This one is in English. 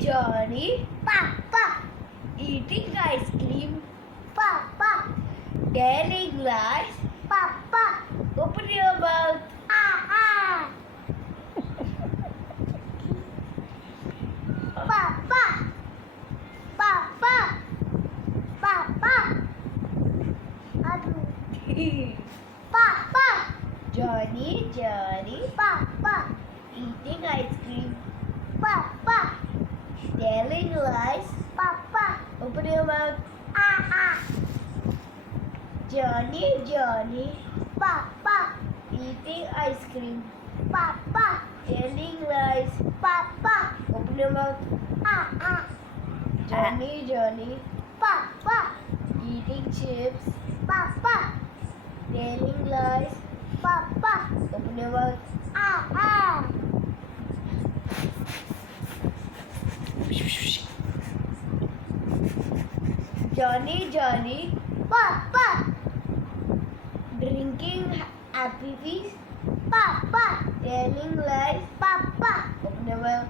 Johnny, Papa, eating ice cream, Papa, telling lies, Papa, open your mouth, ah, Papa, Papa, Papa, aduh, Papa, Johnny, Papa, eating ice cream, Papa, telling lies, Papa, open your mouth, Johnny, Papa, eating ice cream, Papa, telling lies, Papa, open your mouth, Johnny, Papa, eating chips, Papa, telling lies, Papa, open your mouth, Johnny, Papa, drinking happy feast, Papa, telling lies, Papa, open your mouth,